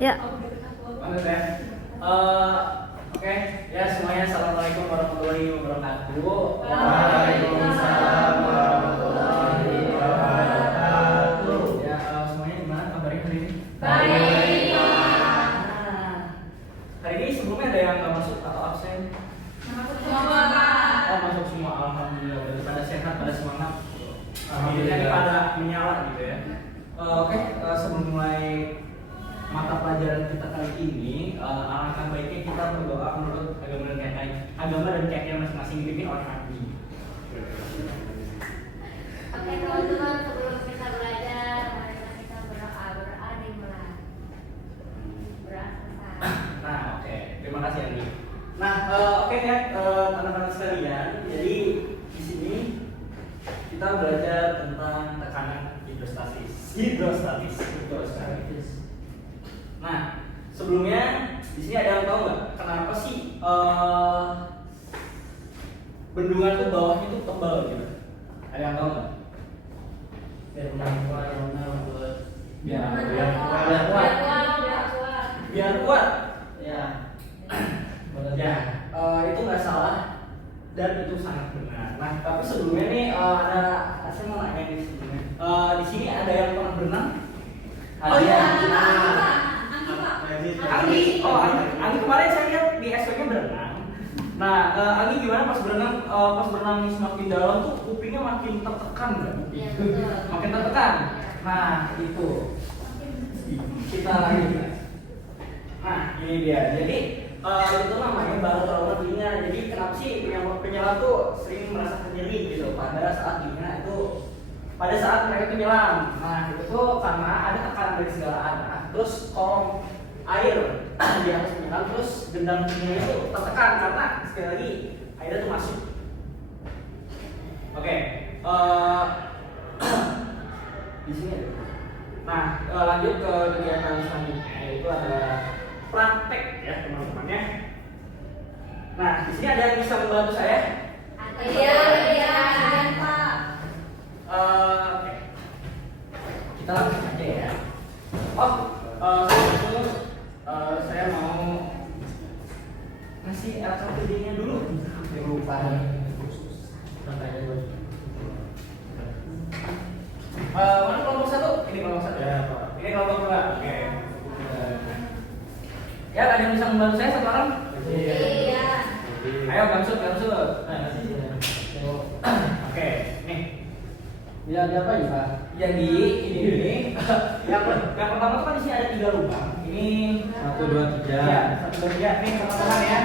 Ya. Mantap ya. Oke, ya semuanya assalamualaikum warahmatullahi wabarakatuh. Waalaikumsalam warahmatullahi wabarakatuh. Ya, semuanya gimana kabarnya hari ini? Baik. Hari ini sebelumnya ada yang nggak masuk atau absen? Oh, masuk semua. Alhamdulillah. Berarti pada sehat, pada semangat. Alhamdulillah ini pada menyala gitu ya. Oke, sebelum mulai mata pelajaran kita kali ini, alangkah baiknya kita berdoa menurut agama dan keyakinan masing-masing dipimpin oleh Nabi. Oke teman-teman, sebelum kita belajar, mari kita berdoa dimulai. Nah, oke. Terima kasih Andi. Nah, oke ya, teman-teman sekalian. Jadi di sini kita belajar tentang tekanan hidrostatis. Nah, sebelumnya di sini ada yang tahu nggak kenapa sih bendungan tuh bawahnya tuh tebal gitu? Ada yang tahu nggak? Biar kuat. Ya. Ya, itu nggak salah dan itu sangat benar. Nah, tapi sebelumnya nih saya mau nanya di sebelumnya. Di sini ada yang pernah berenang? Oh iya, Anggi. Oh, Anggi kemarin saya lihat di SPK berenang. Nah, Anggi gimana pas berenang semakin dalam tuh kupingnya makin tertekan nggak? Iya, betul. Makin tertekan. Nah, itu kita lagi. Nah, ini dia. Jadi itu namanya baru trauma telinga. Jadi kenapa sih penyelam tuh sering merasakan nyeri gitu pada saat telinga itu pada saat mereka itu menyelam. Nah, itu tuh karena ada tekanan dari segala arah. Terus kolom air di atas menyelam, terus gendang telinga itu tertekan karena sekali lagi airnya tuh masuk. Oke, di sini. Nah, lanjut ke kegiatan selanjutnya yaitu ada praktek ya teman-teman ya. Nah, di sini ada yang bisa membantu saya? Iya, Pak. Oke. Kita langsung aja ya. Saya mau ngasih LKPD-nya dulu. Yang lupa. Mana kelompok satu? Ini kelompok satu. Ya, Pak. Ini kelompok dua. Oke. Ya, ada yang bisa membantu saya satu orang? Iya. Ayo, Bamsud. Oke, nih. Ya, ada apa ya, Pak? Jadi ini yang pertama tuh kan di sini ada 3 lubang. Ini 1, 2, 3. Ya, 1, 2, 3. Nih teman-teman ya.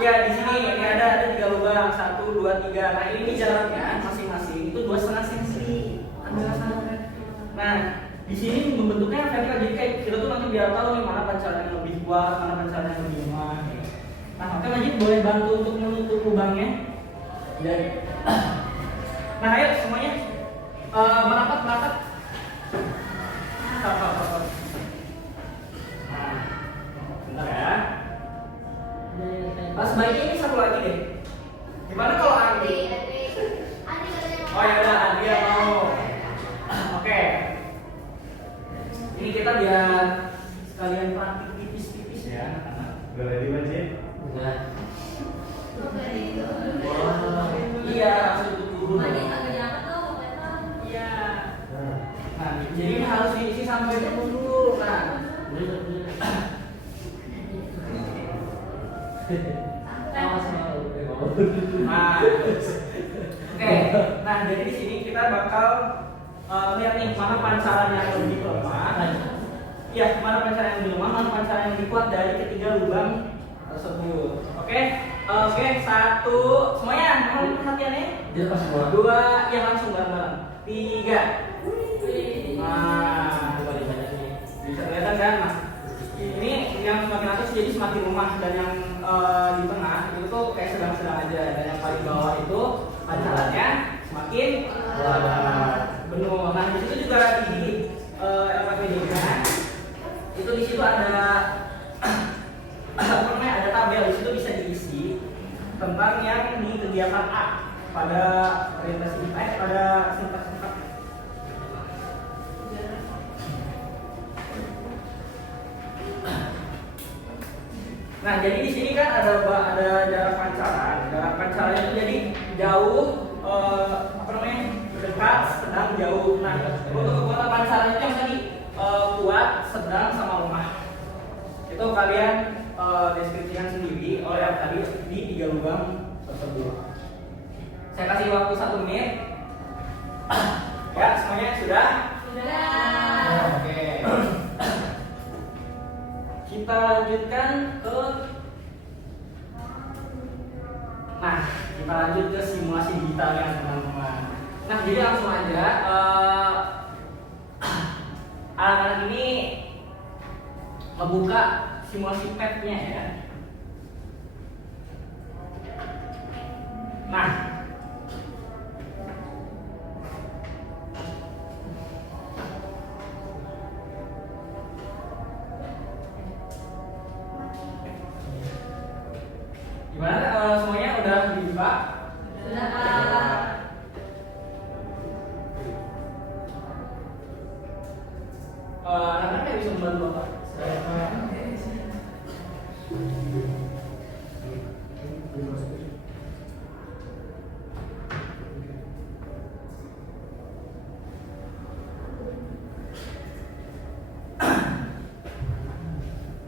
Iya, di sini ini ada 3 lubang. 1, 2, 3. Nah, ini jaraknya masing-masing itu 2,5 cm. Nah, di sini membentuknya vertikal. Jadi kayak kita tuh nanti biar tahu nih mana pancaran yang lebih kuat, mana pancaran yang lebih lemah. Nah, makanya Majid boleh bantu untuk menutup lubangnya. Jadi nah, ayo semuanya merapat. Nah, bentar ya. Sebaiknya ini satu lagi deh. Gimana kalau Andi? Oh ya udah, Andi yang mau. Oke. Ini kita biar sekalian praktik tipis-tipis ya, anak-anak. Udah ready, Majid? Udah. Iya, langsung dulu. Iya. Nah, jadi ini harus diisi sampai dulu. Nah, oke. Nah, dari di sini kita bakal lihat nih mana pancaran yang lebih lemah. Iya, mana pancaran yang lebih lemah, mana pancaran yang lebih kuat dari ketiga lubang tersebut. Oke, 1, semuanya, mohon perhatiannya. Dia pas semua. 2, ya langsung bareng-bareng. 3. Nah, bisa kelihatan kan? Nah, ini yang semakin atas jadi semakin lemah dan yang di tengah itu tuh kayak sedang-sedang aja, dan yang paling bawah itu pancarannya semakin benar. Nah, di situ juga di LKPD-nya itu di situ ada ada tabel, di situ bisa diisi tentang yang di kegiatan A pada orientasi pada sintak. Nah, jadi di sini kan ada jarak pancaran. Jarak pancaran itu jadi jauh, apa namanya, dekat, sedang, jauh. Nah, untuk kekuatan pancaran itu yang tadi kuat, sedang, sama lemah. Itu kalian deskripsikan sendiri oleh yang tadi di 3 lubang tersebut. Saya kasih waktu 1 menit. Ya, semuanya sudah? Sudah. Oke. Kita lanjutkan ke kita lanjut ke simulasi digitalnya teman-teman. Nah, jadi langsung aja anak-anak ini membuka simulasi PET-nya ya. Nah, gimana, semuanya udah dibuka? Sudah. Anak-anak yang bisa membantu apa?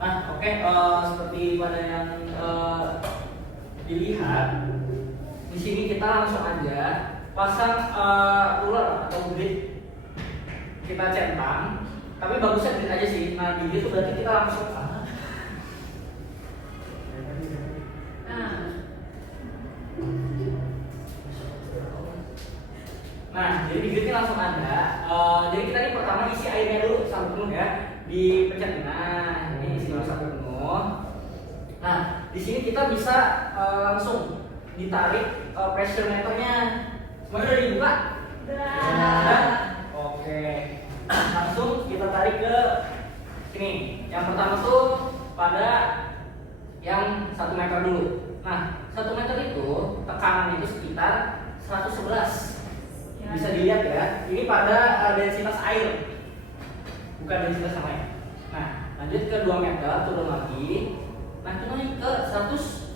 Nah, oke, seperti pada yang dilihat di sini, kita langsung aja pasang ruler atau grid, kita centang. Tapi bagusnya grid aja sih. Nah, di grid itu berarti kita langsung Nah, jadi di gridnya langsung ada. Jadi kita ini pertama isi airnya dulu sampai penuh ya. Dipencet. Nah, ini isi dulu sampai penuh. Nah, di sini kita bisa langsung ditarik pressure meternya. Semuanya udah dibuka? Sudah. Oke. Langsung kita tarik ke sini. Yang pertama tuh pada yang 1 meter dulu. Nah, 1 meter itu tekanan itu sekitar 111. Bisa dilihat ya, ini pada densitas air, bukan densitas sama ya. Nah, lanjut ke 2 meter, turun lagi. Nah, itu naik ke 100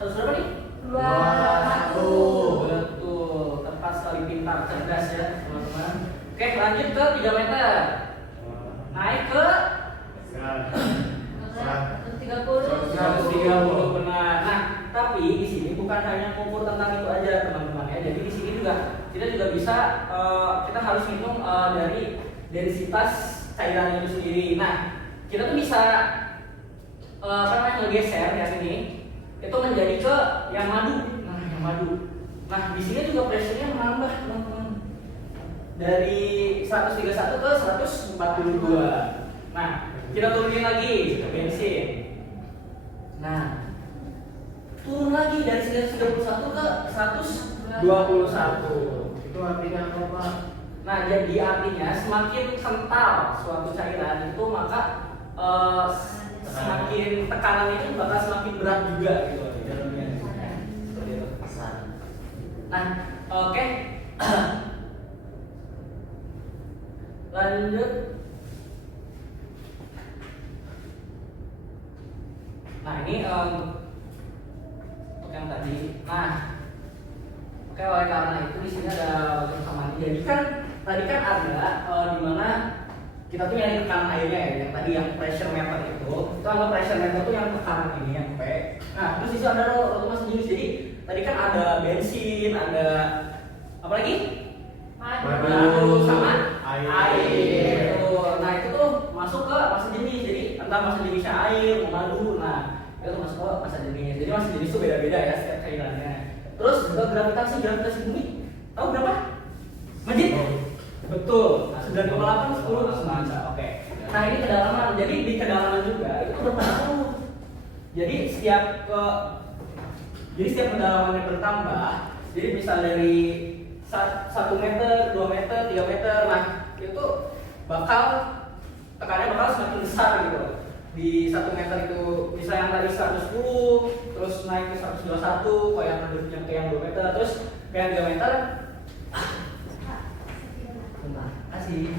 berapa nih? 21. Betul, tepat sekali, pintar, cerdas ya teman-teman. Oke, lanjut ke 3 meter. Naik ke 130 benar. Nah, tapi di sini bukan hanya mengukur tentang itu aja teman-teman ya. Jadi di sini kita juga bisa kita harus hitung dari densitas cairan itu sendiri. Nah, kita tuh bisa ngegeser ya sini itu menjadi ke yang madu. Nah, yang madu. Nah, di sini juga pressure-nya menambah teman-teman. Dari 131 ke 142. Nah, kita turunin lagi ke bensin. Nah, turun lagi dari 131 ke 121. Itu artinya apa, Pak? Nah, jadi artinya semakin kental suatu cairan itu, maka semakin tekanan itu bakal semakin berat juga gitu di dalamnya. Seperti itu. Nah, oke. Lanjut. Nah, ini untuk yang tadi. Nah, oke, oleh karena itu di sini ada kesamaan. Jadi kan tadi kan ada di mana kita tuh nyari tekanan airnya ya, yang tadi yang pressure meter itu anggap pressure meter tuh yang tekanan ini yang P. Nah, terus di situ ada rotasi sejenis. Jadi tadi kan ada bensin, ada apa lagi? Madu sama air. Nah, itu tuh masuk ke massa jenis. Jadi entah massa jenisnya air, madu. Nah, itu masuk ke massa jenis. Jadi massa jenis itu beda-beda ya setiap cairannya. Terus juga gravitasi bumi. Tahu berapa? Majid? Betul. Nah, 9,8, 10 terus baca. Oke. Nah, ini kedalaman. Jadi di kedalaman juga itu bertambah. Jadi setiap kedalamannya bertambah. Jadi misal dari 1 meter, 2 meter, 3 meter, nah itu tekanannya bakal semakin besar gitu. Di 1 meter itu misalnya yang tadi 110, terus naik ke 121, kayak yang 2 meter, terus ke yang 3 meter. Terima kasih.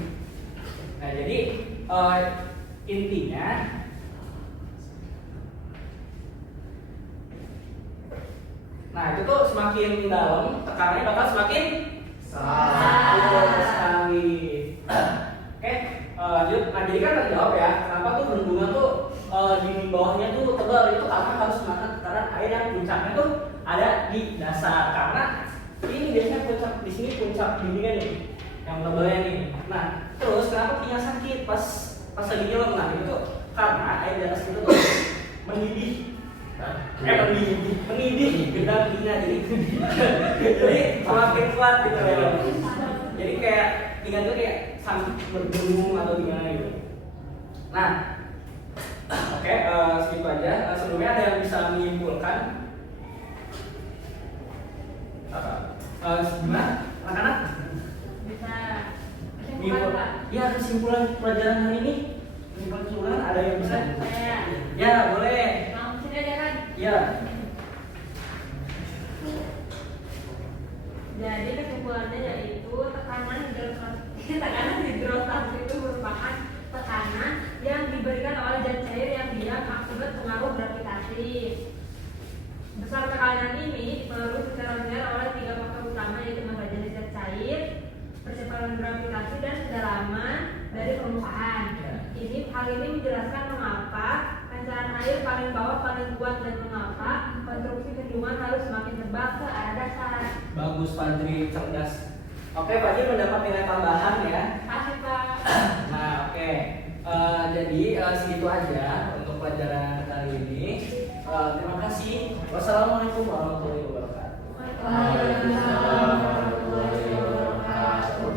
Nah, jadi intinya Nah itu tuh semakin dalam tekanannya bakal semakin betul sekali. Oke, lanjut. Nah jadi kan terjawab ya, kenapa tuh bendungan tuh dinding bawahnya tuh tebal, itu karena harus menahan tekanan air yang puncaknya tuh ada di dasar. Karena ini biasanya puncak di sini puncak dindingnya nih, yang tebalnya nih. Nah terus kenapa kinya sakit pas lagi nyelam? Nah itu karena air di atas itu tuh mendidih, mendidih gedang kinya, jadi semakin kuat gitu ya. Jadi kayak kinya tuh kayak sambil berdengung atau gimana gitu. Nah oke, segitu aja. Sebelumnya ada yang bisa menyimpulkan apa? Gimana anak-anak? Bisa. Menyimpul, ya kesimpulan pelajaran hari ini. Kesimpulan ada yang bisa? Saya. Ya boleh. Mau sini aja kan? Ya. Jadi kesimpulannya yaitu tekanan hidrostasi itu merupakan tekanan yang diberikan oleh zat cair yang diam akibat pengaruh gravitasi. Besar tekanan ini dipengaruhi secara linear oleh 3 faktor utama, yaitu massa jenis zat cair, percepatan gravitasi, dan kedalaman dari permukaan. Hal ini menjelaskan mengapa pancaran air paling bawah paling kuat dan mengapa konstruksi bendungan harus semakin tebal ke arah dasar. Bagus Fadri, cerdas. Oke, Fadri mendapat nilai tambahan ya. Kasih Pak. Nah, oke. Jadi segitu aja untuk pelajaran kali ini. Terima kasih. Wassalamualaikum warahmatullahi wabarakatuh. Waalaikumsalam warahmatullahi wabarakatuh.